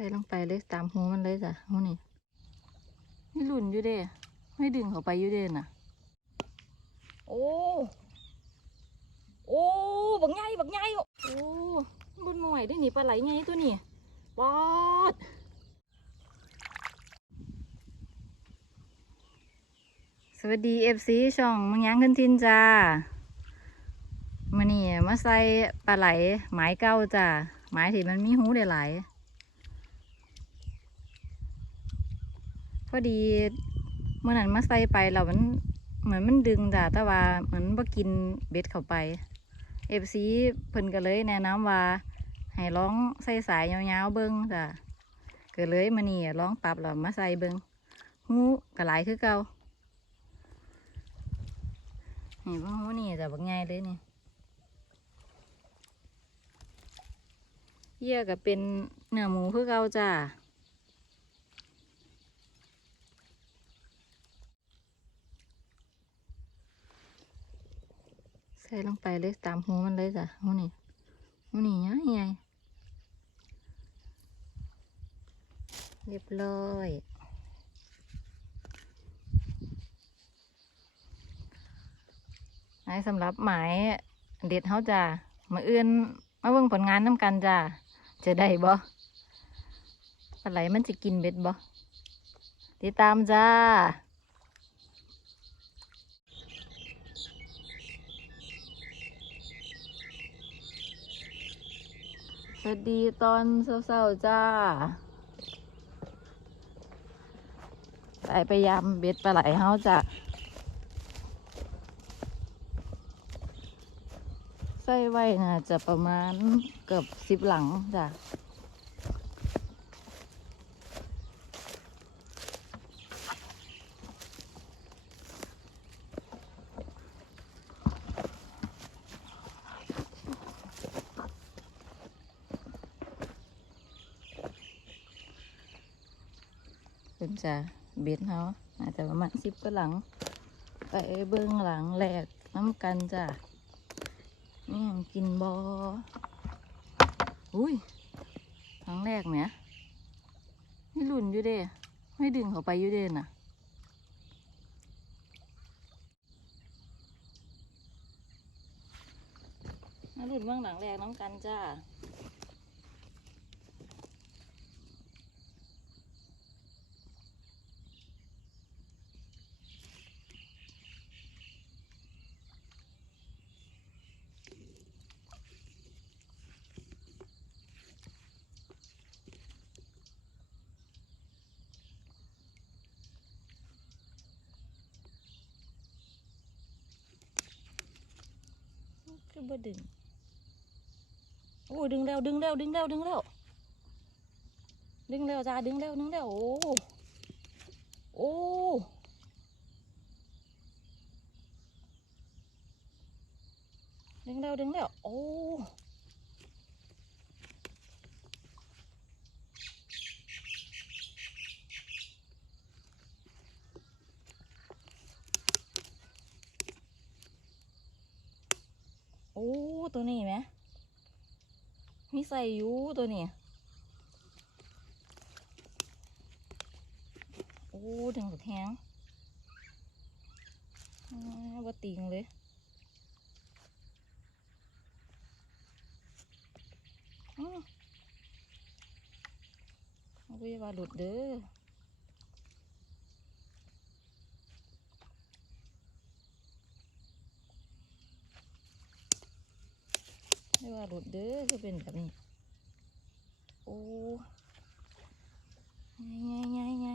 ส่ลงไปเลยตามหูมันเลยจ้ะหูนี่นี่หลุนอยู่เด้ไม่ดึงเขาไปอยู่เด้น่ะ โอ้โอ้บักใหญ่บักใหญ่โอ้บนหน่อยได้หนีปลาไหลไงตัวนี้ปอดสวัสดีเอฟซีช่องมังยังขึ้นทินจ้ามานี่มาใส่ปลาไหลหมายเก้าจ้าหมายที่มันมีหูได้หลาย พอดีเมื่อนั้นมาใส่ไปแล้วมันเหมือนมันดึงจ้ะแต่ว่าเหมือนบ่กินเบ็ดเข้าไปเอฟซีเพิ่นก็เลยแนะนำว่าให้ร้องใส่สายยาวๆเบิ้งจ้ะก็เลยมานี่ร้องปรับแล้วมาใส่เบิ้งหูก็หลายคือเก่านี่เบิ่งหูนี่จ้ะบักใหญ่เลยนี่เยื่อก็เป็นเนื้อหมูคือเก่าจ้ะ ใส่ลงไปเลยตามหูมันเลยจ้ะหูนี่หูนี่ใหญ่ใหญ่เรียบร้อยไอ้สำหรับหมายเด็ดเขาจ้ะมาเอื้อนมาเบิ่งผลงานน้ำกันจ้ะจะได้บ่ปลาไหลมันจะกินเบ็ดบ่ติดตามจ้า วัสดีตอนเศร้าๆจ้าไปพยายามเบ็ดปลาไหลเฮาจ้ะใส่ไว้น่าจะประมาณเกือบสิบหลังจ้ะ เป็นจะเบ็ดเฮาอาจจะประมาณสิบก็หลังไปเบิ้งหลังแหลกน้ำกันจ้ะนี่ยังกินบออุ้ยครั้งแรกไหมนี่หลุนอยู่เด้ไม่ดึงเขาไปอยู่เด้น่ะมาหลุนเบื้องหลังแรกน้องกันจ้า คือบ่ดึงโอ้ดึงแล้วดึงแล้วดึงแล้วดึงแล้วดึงแล้วจ้าดึงแล้วดึงแล้วโอ้โอ้ดึงแล้วดึงแล้วโอ้ อ้ตัวนี้ไหมมีใส่ยูตัวนี้โอ้ดึงหลุดแฮงอ่าบ่ติงเลยอื้อเอาไปว่าหลุดเด้อ ไม่ว่าหลุดเด้อก็เป็นแบบนี้ โอ้ไงไงไงไง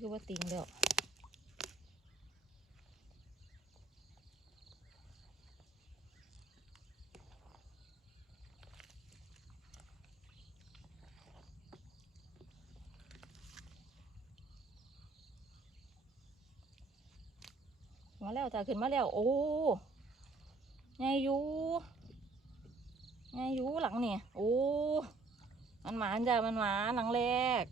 คือว่าติงเด้อมาแล้วจ้าขึ้นมาแล้ว โอ้ไงอยู่ไงอยู่หลังเนี่ยโอ้มันหมานจ้ะมันหมาหลังแรก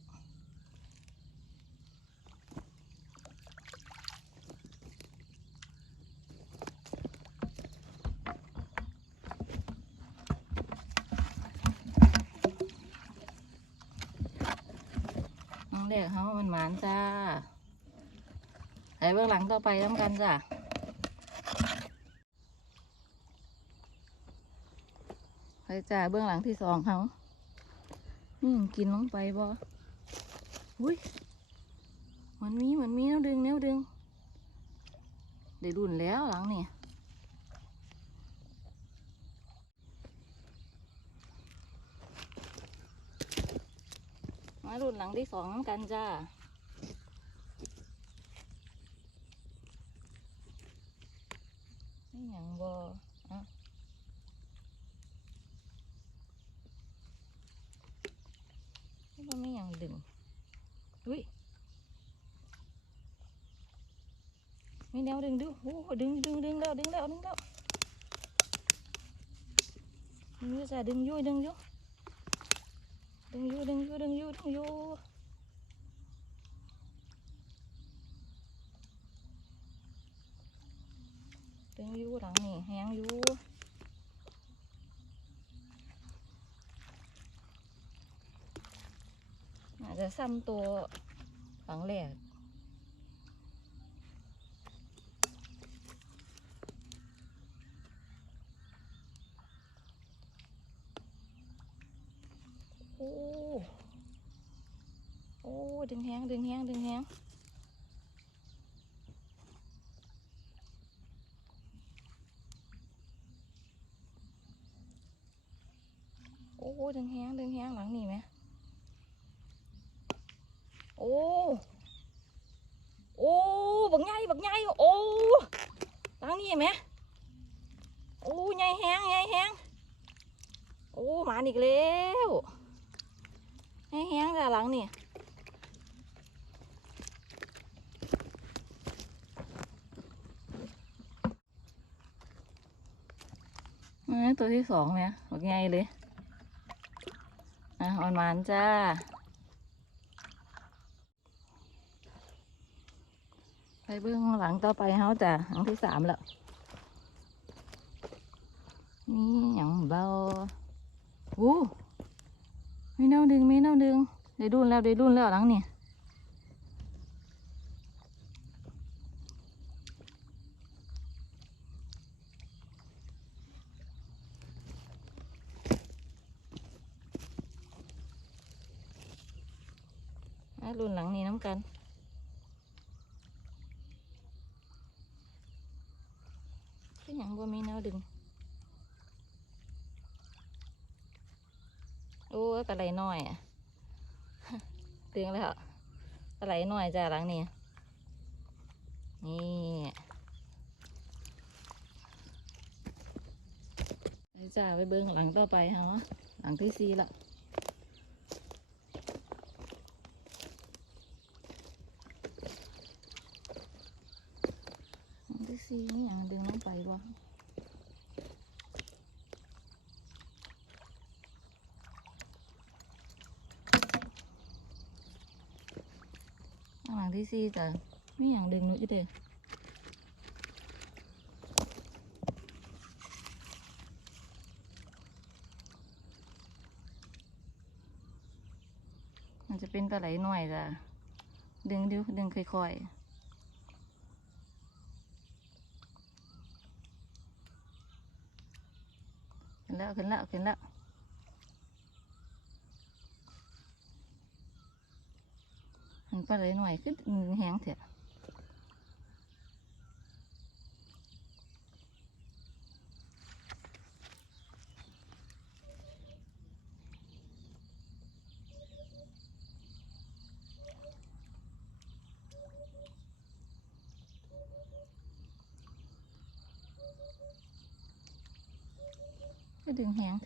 เด็กเขามันหมานจ้าไอ้เบื้องหลังต่อไปต้องกันจ้ะไปจ้าเบื้องหลังที่สองเขานี่ยังกินลงไปบ่อุ้ยมันมีมันมีแนวดึงแนวดึง ได้รุ่นแล้วหลังนี่ มารุ่นหลังที่สองกันจ้าไม่หยังบ่อะนี่ไม่หยังดึงอุ้ยไมีแนวดึงดูโอ้โหดึงดึงดึงแล้วดึงแล้วดึงแล้วดึงอยู่จ้ะดึงยู่ดึงยู่ ดึงอยู่ดึงอยู่ดึงอยู่ดึงอยู่ดึงอยู่หลังนี่แหงอยู่อาจจะซ้ำตัวหลังแรกโอ้ โอ้ ดึงแหงดึงแหงดึงแหงโอ้ดึงแหงดึงแหงหลังนี่ไหมโอ้โอ้บักใหญ่บักใหญ่โอ้หลังนี่ไหมโอ้ใหญ่แหงใหญ่แหงโอ้หมาอีกแล้วใหญ่แหงจ้ะหลังนี่ ตัวที่สองเนี่ยบักใหญ่เลย อะออนหมานจ้า ไปเบื้องหลังต่อไปเฮาจ้ะหลังที่สามแล้ว นี่หยังเบาโอ้ไม่เน่าดึงไม่เน่าดึง ได้รุ่นแล้วได้รุ่นแล้วหลังนี่อะรุ่นหลังนี่น้ำกัน ก็ยังบ่มีแนวดึง โอ้ยปลาไหลน้อยอะตึงแล้วปลาไหลน้อยจ้ะหลังนี้นี่ไปจ้าไปเบิ้งหลังต่อไปเฮาอะหลังที่สี่ละหลังที่สี่นี่ยังดึงลงไปบ่ ข้างที่สี่แต่ไม่อย่างดึงหนูจะเด้มันจะเป็นปลาไหลหน่อยจ้ะดึงดิวดึงค่อยๆขึ้นแล้วขึ้นแล้วขึ้นแล้ว มันปลาไหลหน่อยขึ้นมือแห้งเถอะก็ดึงแห้งเถ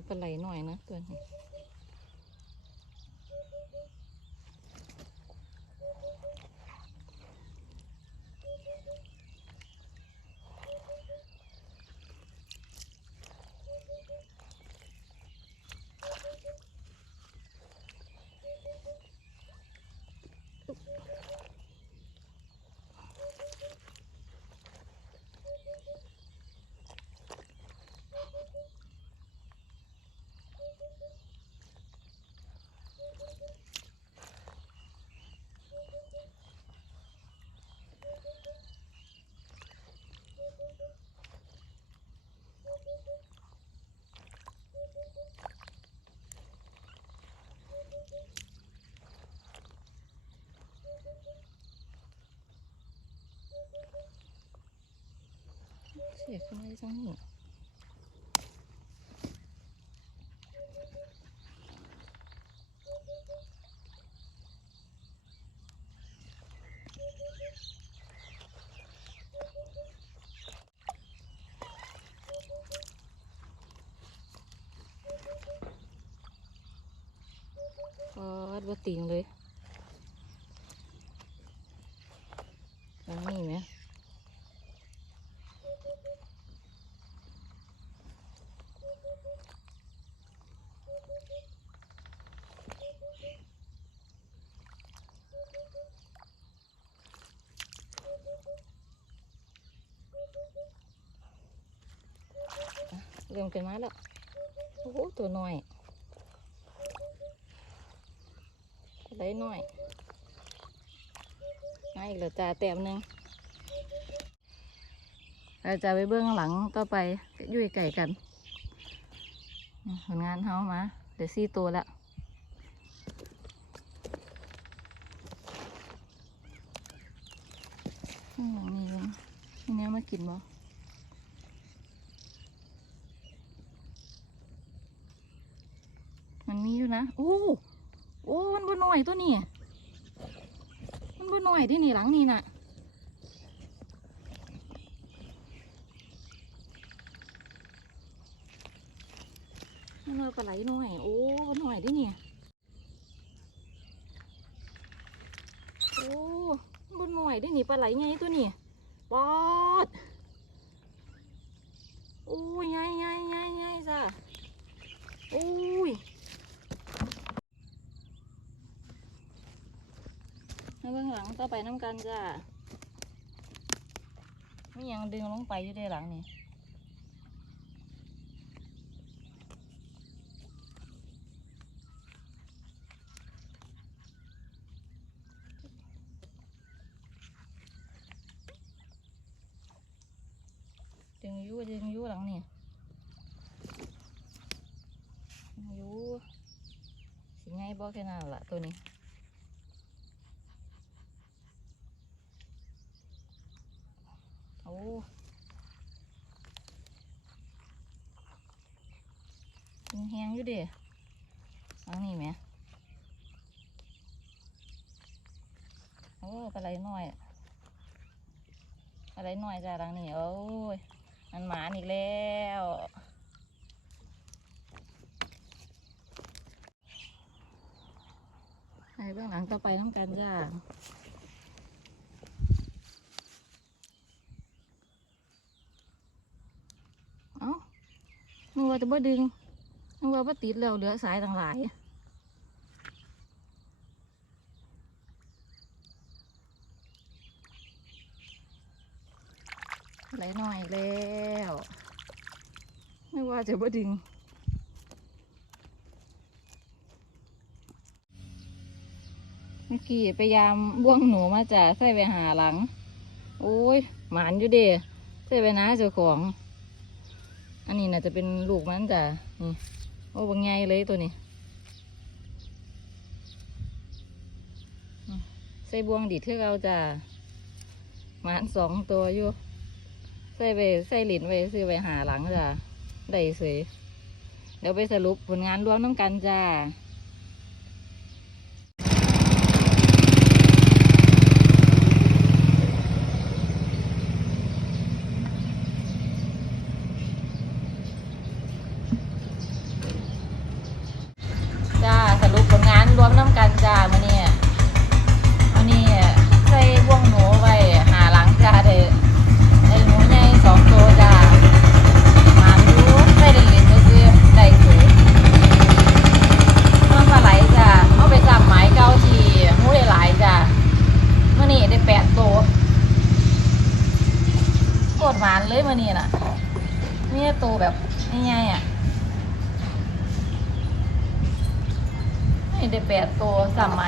จะปลาไหลหน่อยนะตัวนี้ เสียขึ้นมาจังนี่ปอดว่าติงเลยตรงนี้ไหม เริ่มกันมาแล้ว โอ้โห ตัวน้อยได้น้อยมาอีกแล้วจ้าแต้มหนึ่งเราจะไปเบื้องหลังต่อไปยุ่ยไก่กันผลงานเขามาเดี๋ยวซี่ตัวแล้ว ข้างหลังนี้ยังมีเนี้ยมากินบ่มันมีอยู่นะ โอ้ โอ้ มันบนหน่อยตัวนี้ มันบนหน่อยที่นี่หลังนี่น่ะมันเอาปลาไหลหน่อย โอ้บนหน่อยที่นี่ โอ้ ได้หน่อยที่นี่ปลาไหลไงตัวนี้ปอดอุ้ยไงไงไงไงจ้ะอุ้ยในเบื้องหลังต่อไปน้ำกันจ้าไม่ยังดึงลงไปอยู่ได้หลังนี่ ดึงอยูดึงอยูหลังนี่ดึงอยูสิง่ายบ่แค่นั้นละตัวนี้โอ้ยังแห้งอยู่ดิอันนี้ไหมโอ้ปลาไหลน้อยปลาไหน้อยจ้าดังนี้โอ้ย มันหมานอีกแล้วไปเบื้องหลังต่อไปน้ำกันจ้าเอ้านึกว่าจะบ่ดึงนึกว่าบ่ติดแล้วเหลือสายต่างหลาย ไหลหน่อยแล้วนึกว่าจะบ่ดึงเมื่อกี้พยายามบ่วงหนูมาจากใส่ไปหาหลัง โอ้ย หมานอยู่เด้ใส่ไปนะเจ้าของ อันนี้น่าจะเป็นลูกมันจ้ะนี่โอ้บางใหญ่เลยตัวนี้ใส่บวงดีดเท่าเราจ้ะหมานสองตัวอยู่ ใส่ไปใส่หลินไปซื้อไปหาหลังจ้ะได้สวยเดี๋ยวไปสรุปผลงานรวมน้ำกันจ้า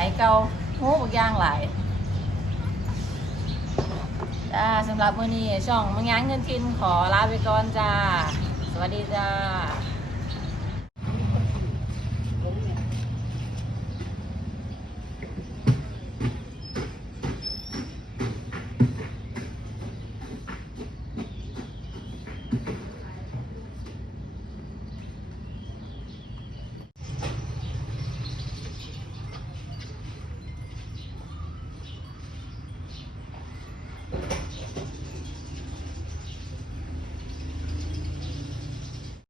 มไม้เก่าโอ้บกย่างหลายจ้าสำหรับมื้อนี้ช่องมังย้างเงินทินขอลาไปก่อนจ้า สวัสดีจ้า